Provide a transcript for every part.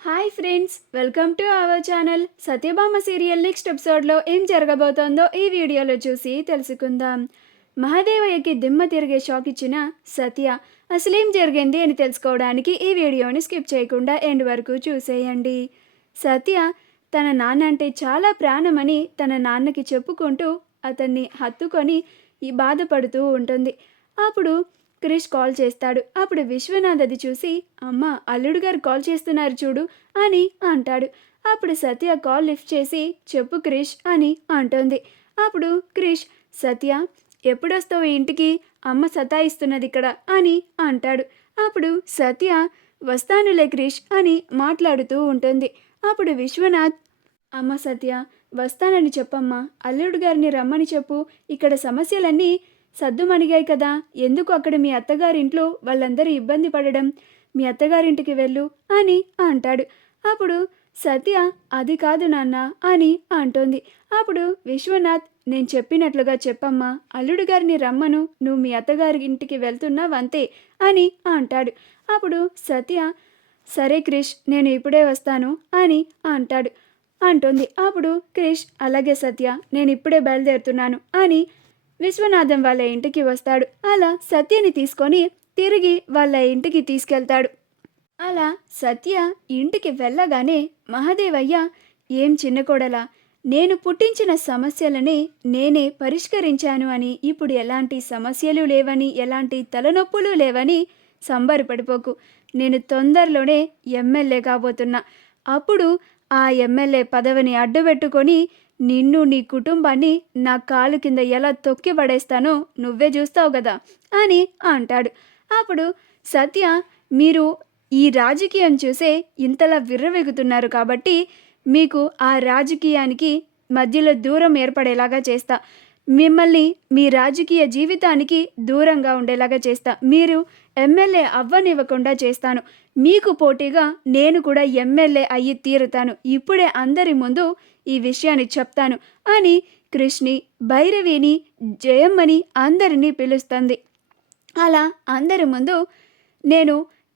Hi friends, welcome to our channel. Satyabhama serial next ఎపిసోడ్లో ఏం జరగబోతోందో ఈ వీడియోలో చూసి తెలుసుకుందాం. మహాదేవయ్యకి దిమ్మ తిరిగే షాక్ ఇచ్చిన సత్య అసలేం జరిగింది అని తెలుసుకోవడానికి ఈ వీడియోని స్కిప్ చేయకుండా ఎండ్ వరకు చూసేయండి. సత్య తన నాన్న అంటే చాలా ప్రాణమని తన నాన్నకి చెప్పుకుంటూ అతన్ని హత్తుకొని బాధపడుతూ ఉంటుంది. అప్పుడు క్రిష్ కాల్ చేస్తాడు. అప్పుడు విశ్వనాథ్ అది చూసి, అమ్మ, అల్లుడు గారు కాల్ చేస్తున్నారు చూడు అని అంటాడు. అప్పుడు సత్య కాల్ లిఫ్ట్ చేసి, చెప్పు క్రిష్ అని అంటుంది. అప్పుడు క్రిష్, సత్య ఎప్పుడొస్తావు ఇంటికి, అమ్మ సతాయిస్తున్నది ఇక్కడ అని అంటాడు. అప్పుడు సత్య, వస్తానులే క్రిష్ అని మాట్లాడుతూ ఉంటుంది. అప్పుడు విశ్వనాథ్, అమ్మ సత్య, వస్తానని చెప్పమ్మా, అల్లుడు గారిని రమ్మని చెప్పు, ఇక్కడ సమస్యలన్నీ సద్దుమణిగాయి కదా, ఎందుకు అక్కడ మీ అత్తగారింట్లో వాళ్ళందరూ ఇబ్బంది పడడం, మీ అత్తగారింటికి వెళ్ళు అని అంటాడు. అప్పుడు సత్య, అది కాదు నాన్న అని అంటోంది. అప్పుడు విశ్వనాథ్, నేను చెప్పినట్లుగా చెప్పమ్మా, అల్లుడు గారిని రమ్మను, నువ్వు మీ అత్తగారి ఇంటికి వెళ్తున్నావంతే అని అంటాడు. అప్పుడు సత్య, సరే క్రిష్, నేను ఇప్పుడే వస్తాను అని అంటుంది. అప్పుడు క్రిష్, అలాగే సత్య, నేను ఇప్పుడే బయలుదేరుతున్నాను అని విశ్వనాథం వాళ్ళ ఇంటికి వస్తాడు. అలా సత్యని తీసుకొని తిరిగి వాళ్ళ ఇంటికి తీసుకెళ్తాడు. అలా సత్య ఇంటికి వెళ్ళగానే మహాదేవయ్య, ఏం చిన్న కోడలా, నేను పుట్టించిన సమస్యలని నేనే పరిష్కరించాను అని, ఇప్పుడు ఎలాంటి సమస్యలు లేవని, ఎలాంటి తలనొప్పులు లేవని సంబరపడిపోకు. నేను తొందరలోనే ఎమ్మెల్యే కాబోతున్నా. అప్పుడు ఆ ఎమ్మెల్యే పదవిని అడ్డుపెట్టుకొని నిన్ను, నీ కుటుంబాన్ని నా కాలు కింద ఎలా తొక్కి పడేస్తానో నువ్వే చూస్తావు కదా అని అంటాడు. అప్పుడు సత్య, మీరు ఈ రాజకీయం చూసే ఇంతలా విర్రవెగుతున్నారు కాబట్టి మీకు ఆ రాజకీయానికి మధ్యలో దూరం ఏర్పడేలాగా చేస్తా, మిమ్మల్ని మీ రాజకీయ జీవితానికి దూరంగా ఉండేలాగా చేస్తా, మీరు ఎమ్మెల్యే అవ్వనివ్వకుండా చేస్తాను, మీకు పోటీగా నేను కూడా ఎమ్మెల్యే అయ్యి తీరుతాను, ఇప్పుడే అందరి ముందు ఈ విషయాన్ని చెప్తాను అని కృష్ణి, భైరవిని, జయమ్మని అందరినీ పిలుస్తుంది. అలా అందరి ముందు నేను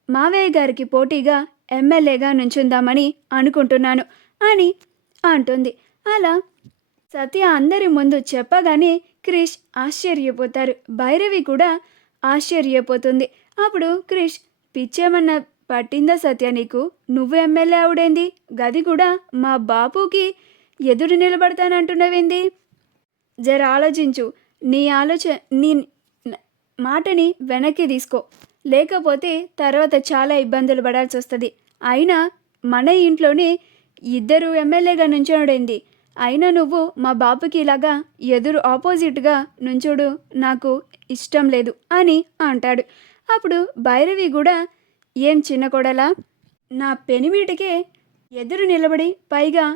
మావయ్య గారికి పోటీగా ఎమ్మెల్యేగా నుంచుందామని అనుకుంటున్నాను అని అంటుంది. అలా సత్య అందరి ముందు చెప్పగానే క్రిష్ ఆశ్చర్యపోతారు. భైరవి కూడా ఆశ్చర్యపోతుంది. అప్పుడు క్రిష్, పిచ్చేమన్నా పట్టిందా సత్య నీకు, నువ్వు ఎమ్మెల్యే అవుడేంది, గది కూడా మా బాపుకి ఎదురు నిలబడతానంటున్నావేంది, జర ఆలోచించు, నీ మాటని వెనక్కి తీసుకో, లేకపోతే తర్వాత చాలా ఇబ్బందులు పడాల్సి వస్తుంది. అయినా మన ఇంట్లోనే ఇద్దరు ఎమ్మెల్యేగా నుంచోడేంది, అయినా నువ్వు మా బాపుకి ఇలాగా ఎదురు ఆపోజిట్గా నుంచోడు నాకు ఇష్టం లేదు అని అంటాడు. అప్పుడు భైరవి కూడా, ఏం చిన్న కొడలా, నా పెనిమిటికే ఎదురు నిలబడి పైగా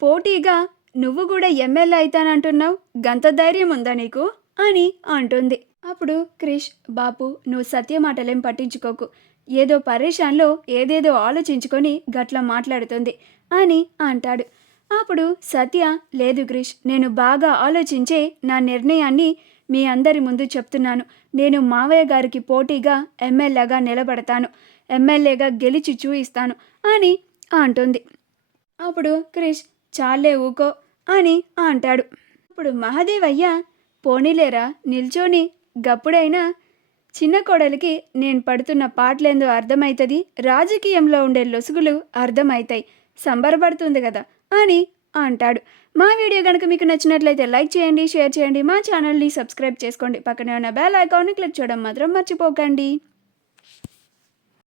పోటీగా నువ్వు కూడా ఎమ్మెల్యే అవుతానంటున్నావు, గంత ధైర్యం ఉందా నీకు అని అంటుంది. అప్పుడు క్రిష్, బాపు, నువ్వు సత్య మాటలేం పట్టించుకోకు, ఏదో పరేషాన్లో ఏదేదో ఆలోచించుకొని గట్లా మాట్లాడుతుంది అని అంటాడు. అప్పుడు సత్య, లేదు క్రిష్, నేను బాగా ఆలోచించే నా నిర్ణయాన్ని మీ అందరి ముందు చెప్తున్నాను, నేను మావయ్య గారికి పోటీగా ఎమ్మెల్యేగా నిలబడతాను, ఎమ్మెల్యేగా గెలిచి చూయిస్తాను అని అంటుంది. అప్పుడు క్రిష్, చాలే ఊకో అని అంటాడు. అప్పుడు మహాదేవయ్య, పోనీలేరా, నిల్చొని గప్పుడైనా చిన్న కోడలికి నేను పడుతున్న పాటలేందో అర్థమవుతుంది, రాజకీయంలో ఉండే లొసుగులు అర్థమవుతాయి, సంబరపడుతుంది కదా అని అంటాడు. మా వీడియో కనుక మీకు నచ్చినట్లయితే లైక్ చేయండి, షేర్ చేయండి, మా ఛానల్ని సబ్స్క్రైబ్ చేసుకోండి, పక్కనే ఉన్న బెల్ ఐకాన్ని క్లిక్ చేయడం మాత్రం మర్చిపోకండి.